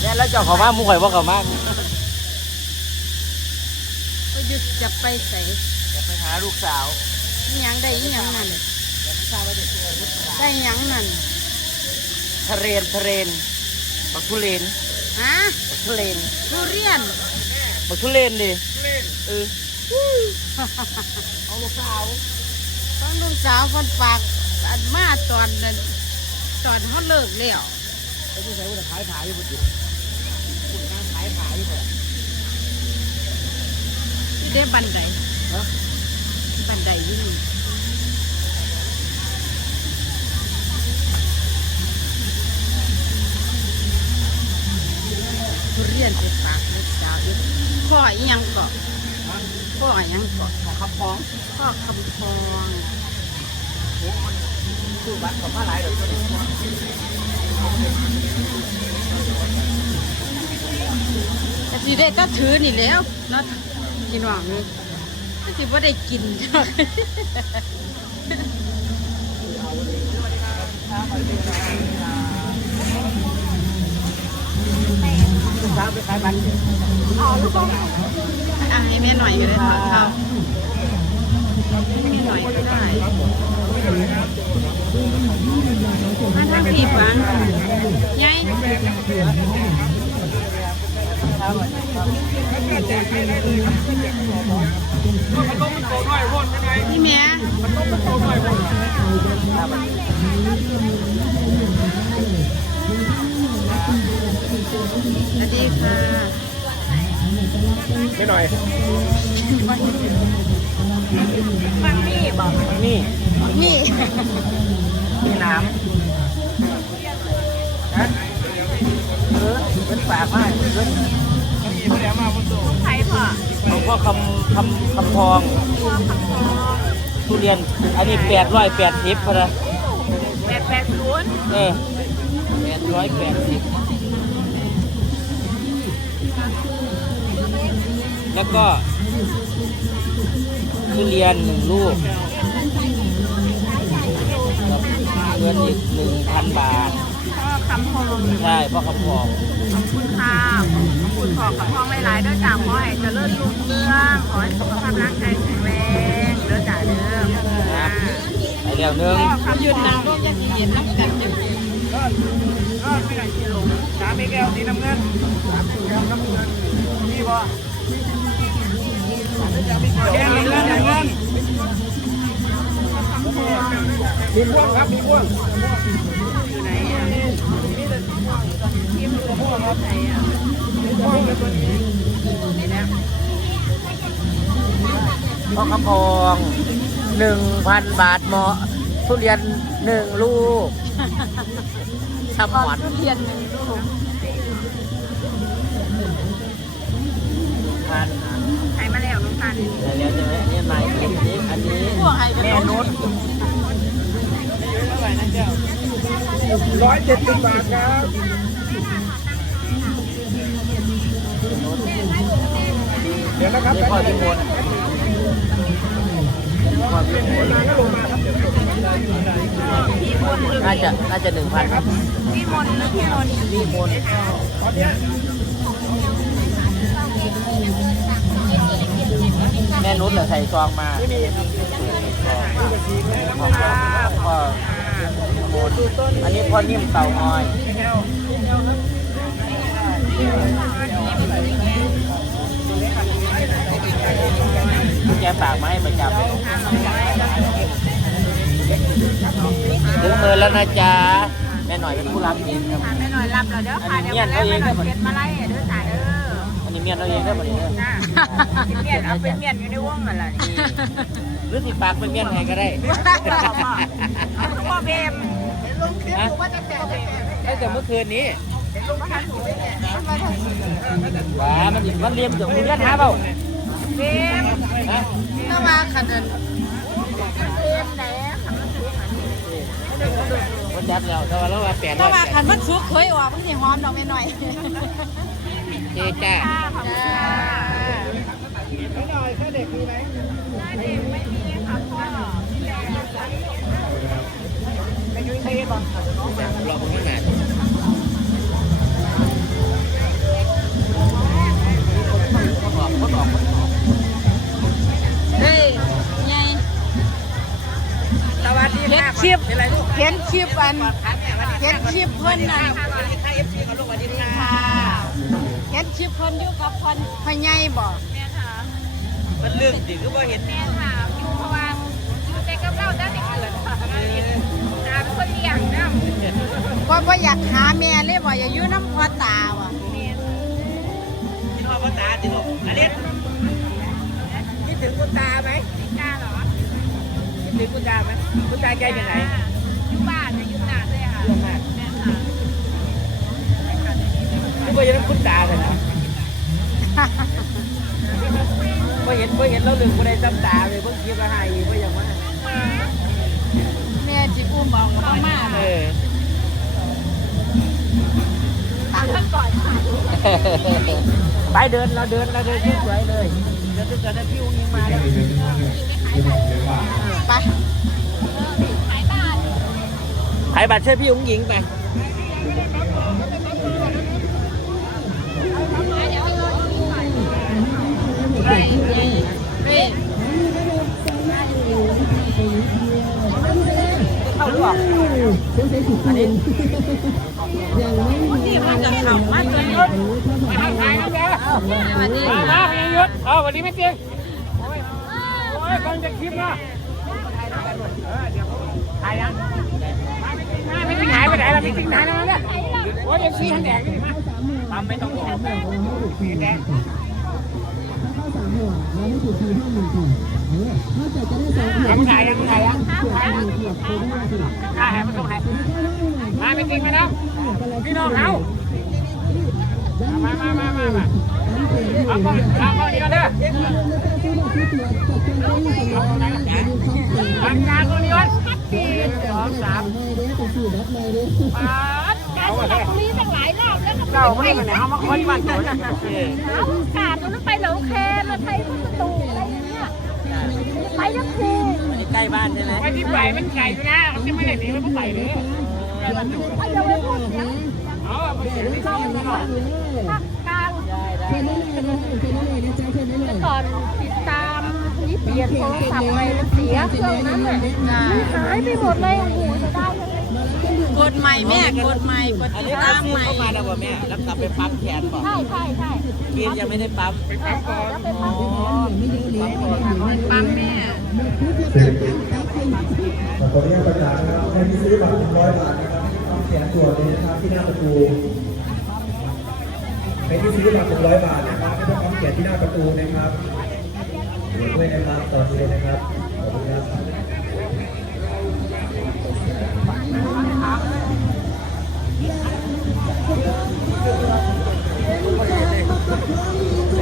แม่นแล้วเจ้าเขามาหมู่ข่อยบ่เขามาก็หยุดจะไปใส่จะไปหาลูกสาวอิหยังได้อิหยังนั่นได้อิหยังนั่นทะเรนทะเรนบักทุเรนฮะบักทุเรนทุเรียนบักทุเรนดิเออเอาลูกสาวต้องลูกสาวคนฝากอันมาตอนนั้นตอนเขาเลิกแล้วไอ้ผู้ชายว่าขายขายอยู่บ่ติ คุณงานขายขายอยู่บ่ที่ได้บันไดฮะบันไดอยี่นี่ทุเรียนไปฝากลูกสาวอยู่พ่ออีหยังเกาะพ่ออีหยังเกาะของคำพ้องพ่อคำพองคือบัตรของมาหลายดอกตัวนี้ แต่สิได้ก็ถือนี่แล้วเนาะกินหวังเลยก็สิว่าได้กินสาวไปขายบัตรอะให้แม่หน่อยก็ได้ถอดเข้าแม่หน่อยก็ได้มาทางผีฟังยาย นี่แม่สวัสดีค่ะไม่หน่อยฟังนี่บอกมันี่นี่มีน้ำฮะเออเป็นปากมากเออใครพ่อของพ่อคำคำคำพองทุเรียน อันนี้แปดร้อยแปดสิบพอนะแปดแปดศูนย์เออแปดร้อยแปดสิบแล้วก็ทุเรียนหนึ่งลูกเงินอีกหนึ่งพันบาทพ่อ คำพองใช่พ่อคำพองขอบคุณค่ะขอบคุณพ่อคำพองหลายๆด้วยจ้าขอให้เจริญรุ่งเรืองขอให้สุขภาพร่างกายแข็งแรงเด้อจ้าเด้อครับไปเร็วหนึงพ่อคำหยุดนางร่มจะเย็นน้ำกันจังสามแก้วสีน้ำเงินนี่บ่แก้วน้ำเงินน้ำเงินมีพวงครับมีพวง อยู่ไหนอะที่มือ พ่อเขาใส่อะนี่นะพ่อคำพองหนึ่งพันบาทเหมาะทุเรียนหนึ่งลูกสมอนทุเรียนหนึ่งลูกพันใช้มาแล้วน้องพันเดี๋ยวจะอันนี้ใหม่อันนี้อันนี้พวกใครกันแม่เนาะนุชร้อยเจ็ดสิบบาทครับ เดี๋ยวนะครับนี่พ่อพิมลพ่อพิมลก็ลงมาครับน่าจะน่าจะหนึ่งพันพี่มนต์หรือพี่นนท์พี่มนตอนเนี้ยแม่นุชเหรอใส่ซองมาพ่อพ่อมนอันนี้พ่อนิ่มเต่างอย แกฝากมาให้ประจำถึงมือแล้วนะจ๊ะแม่หน่อยเป็นผู้รับเองครับแม่หน่อยรับแล้วเด้อค่ะเดี๋ยวแม่หน่อยเก็บมาไล่เด้อจ่ายเด้ออันนี้เมียนเราเองได้หมดเลยจ้าเมียนเอาไปเมียนอยู่ในวงนั่นแหละนี่หรือสิปากเป็นเมียนไงก็ได้เอาพ่อเบมฮะตั้แต่เมื่อคืนนี้ ว้ามันมันเรียมถึงคุณยันหาเปล่าเบมฮะก็มาขันเดินเบมไหนมันจับแล้วแต่ว่าเราว่าแปดก็ร้อยมาขันมันซุกเคยออกมันสิฮ้อนดอกไม่หน่อยเจ๊จ้าขอบคุณค่ะไม่หน่อยแค่เด็กมีไหมเด็กไม่มีค่ะพ่อไม่ยุ้ยเทปอะรอผมไม่นาน นเห็นคลิปเพิ่นน่ะให้เอฟซีเขาลงวันนี้ค่ะค่ะเห็นคลิปเพิ่นอยู่กับเพิ่นพ่อใหญ่บ่แม่ค่ะมันเรื่องจริงก็ว่าเห็นแม่ค่ะอยู่เพราะว่าอยู่แต่กับเราได้แต่เกิดค่ะตาเป็นคนเลี้ยงนะบ่บ่อยากหาแม่เลยบ่อยากอยู่น้ำพ่อตาว่ะแม่พี่น้องพ่อตาติดลมอันนี้คิดถึงคุณตาไหมตาเหรอคิดถึงคุณตาไหมคุณตาแกอยู่ไหน นานเลยค่ะเรื่องมากแม่ค่ะที่ว่าอย่างนั้นตาเลยนะพอเห็นพอเห็นเราหนึ่งคนใดจำตาเลยเพิ่งคิดว่าหายอีกว่าอย่างว่าแม่จิอุ้มเอกับพ่อมาเอเลยอตามก่อนไปเดินเราเดินเราเดินสวยเลยเดินเดินเดินพี่อุ้งยิงมาแล้วายบัตรช่วยพี่อุ้งยิงไปอันนี้นี่มันจะเข้ามาตัวนี้มาถ่ายแล้วแกวันนี้มาพี่ยุทธเอาวันนี้ไม่จริงโอ้ยโอ้ยกำลังจะคลิปนะถ่ายยังมาไม่จริงหาย ไปไหนล่ะไม่จริงหายแล้วเนี่ยโอ้ยยังซีหันแดงนี่มาทำไม่ต้องบอกแดงทำถ่ายยังถ่ายยังถ่ายยังถ่ายมาส่งให้มาไม่จริงไหมน้องพี่น้องเขามามามามามา เอากล้องเอากล้องนี้ก่อนเด้อเอากล้องไหนกันจ้ะทำงานกล้องนี้ก่อนสองสามปัดเอาไปเลยมีตั้งหลายรอบแล้วก็เจ้าไม่ได้มาไหนเอามาค้นมันก่อนเอากาดตรงนั้นไปหนองแคมาไทยพุทธตูอะไรอย่างเงี้ยไปทั้งคืนใกล้บ้านใช่ไหมวันที่ไปมันไก่อยู่นะที่ไม่ได้หนีมันก็ไปเลยเอาอย่าไปพูดเสียงเอาไปเสียที่เขาไม่หรอกภาคกลาง แต่ก่อนติดตามนี่เปลี่ยนโทรศัพท์ไปมันเสียเครื่องนั้นน่ะมันหายไปหมดเลยโอ้โหจะได้ยังไงกดใหม่แม่กดใหม่กดอันติดนี้ตามใหม่เข้ามาแล้วบ่แม่แล้วกลับไปปั๊มแขนบอกใช่ใช่ใช่เบียนยังไม่ได้ปั๊มไปปั๊มก่อนแล้วไปปั๊มปังแม่ขออนุญาตประกาศนะครับใครที่ซื้อบัตร100บาทนะครับต้องเขียนตัวเลยนะครับที่หน้าประตู ใครที่ซื้อบัตร100บาทนะครับไม่ต้องเขียนที่หน้าประตูนะครับด้วยนะครับต่อเลยนะครับขอบคุณครับจ้าเ